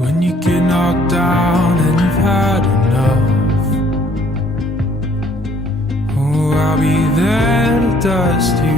When you get knocked down and you've had enough, oh, I'll be there to dust you